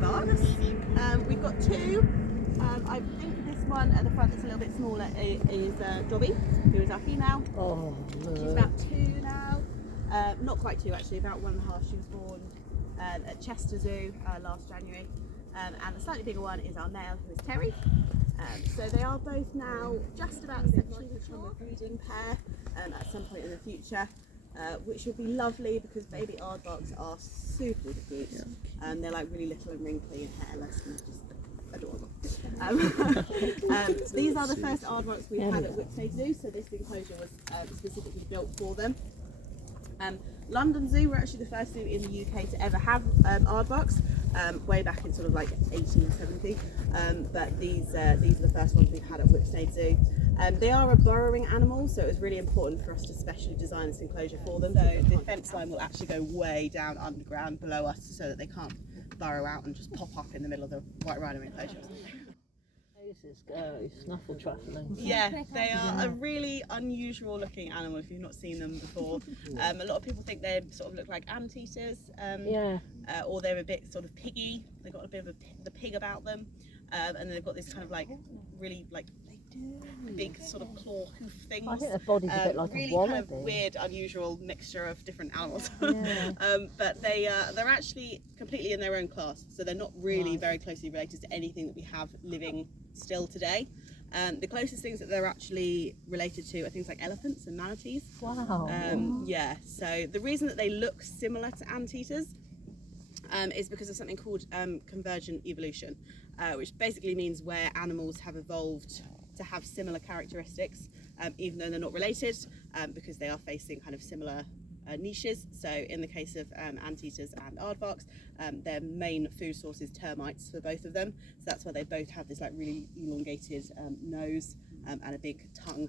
aardvarks. We've got two. I think this one at the front that's a little bit smaller is Dobby, who is our female. Oh, no. She's about 2 now. Not quite 2 actually, about 1.5. She was born at Chester Zoo last January. And the slightly bigger one is our male, who is Terry. So they are both now just about sexually mature, breeding pair at some point in the future. Which will be lovely because baby aardvarks are super cute. They're like really little and wrinkly and hairless and just adorable. These are the first aardvarks we've had at Whipsnade Zoo, so this enclosure was specifically built for them. London Zoo were actually the first zoo in the UK to ever have aardvarks, way back in sort of like 1870. But these are the first ones we've had at Whipsnade Zoo. They are a burrowing animal, so it was really important for us to specially design this enclosure for them. So the fence line will actually go way down underground below us so that they can't burrow out and just pop up in the middle of the white rhino enclosure. Snuffle truffling. Yeah, they are a really unusual looking animal if you've not seen them before. A lot of people think they sort of look like anteaters, or they're a bit sort of piggy. They've got a bit of the pig about them, and they've got this kind of like really like big sort of claw hoof things. I think their body's a bit like really a wallaby. Kind of weird, unusual mixture of different animals. But they're actually completely in their own class, so they're not really very closely related to anything that we have living still today. The closest things that they're actually related to are things like elephants and manatees. Wow. Yeah, so the reason that they look similar to anteaters is because of something called convergent evolution, which basically means where animals have evolved to have similar characteristics, even though they're not related, because they are facing kind of similar niches. So in the case of anteaters and aardvarks, their main food source is termites for both of them. So that's why they both have this like really elongated nose and a big tongue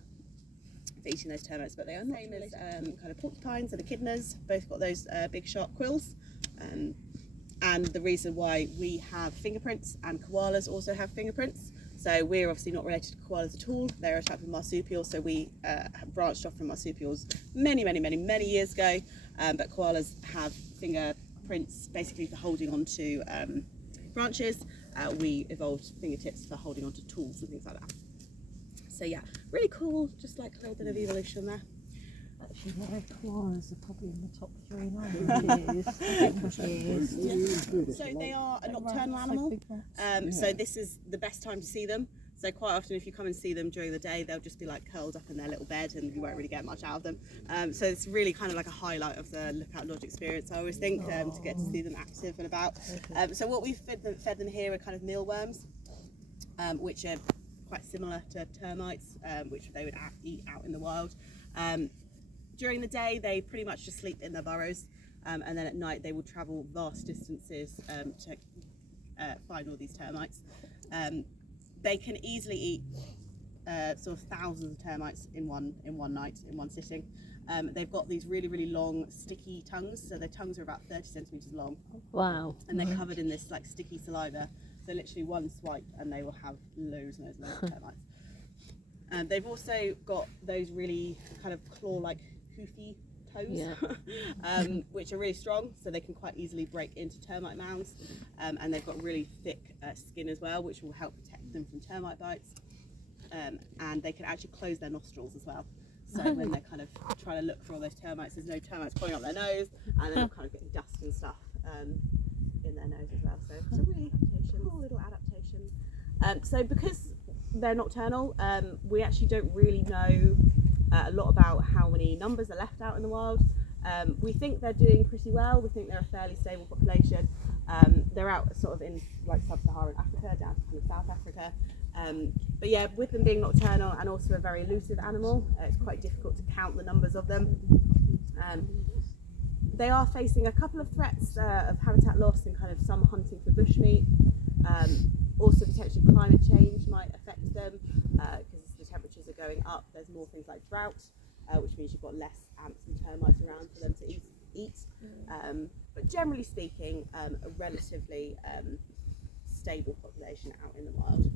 for eating those termites. But they are not as kind of porcupines and echidnas, both got those big sharp quills. And the reason why we have fingerprints and koalas also have fingerprints. So we're obviously not related to koalas at all. They're a type of marsupial, so we branched off from marsupials many years ago. But koalas have fingerprints basically for holding onto branches. We evolved fingertips for holding onto tools and things like that. So yeah, really cool, just like a little bit of evolution there. Actually, their koalas are probably in the top 3 now. So they are a nocturnal animal. So this is the best time to see them. So quite often if you come and see them during the day, they'll just be like curled up in their little bed and you won't really get much out of them. So it's really kind of like a highlight of the Lookout Lodge experience, I always think, to get to see them active and about. So what we've fed them here are kind of mealworms, which are quite similar to termites, which they would eat out in the wild. During the day, they pretty much just sleep in their burrows, and then at night they will travel vast distances to find all these termites. They can easily eat sort of thousands of termites in one night, in one sitting. They've got these really long sticky tongues, so their tongues are about 30 centimeters long. Wow. And they're covered in this like sticky saliva. So literally one swipe and they will have loads of termites. They've also got those really kind of claw-like hoofy toes, which are really strong, so they can quite easily break into termite mounds. And they've got really thick skin as well, which will help protect them from termite bites. And they can actually close their nostrils as well. So when they're kind of trying to look for all those termites, there's no termites pulling up their nose, and they're not kind of getting dust and stuff in their nose as well. So it's a really cool little adaptation. So because they're nocturnal, we actually don't really know a lot about how many numbers are left out in the wild. We think they're doing pretty well. We think they're a fairly stable population. They're out sort of in like sub-Saharan Africa, down to kind of South Africa. But yeah, with them being nocturnal and also a very elusive animal, it's quite difficult to count the numbers of them. They are facing a couple of threats of habitat loss and kind of some hunting for bushmeat. Also potentially climate change might affect them because the temperatures are going up. There's more things like drought, which means you've got less ants and termites around for them to eat. But generally speaking, a relatively stable population out in the wild.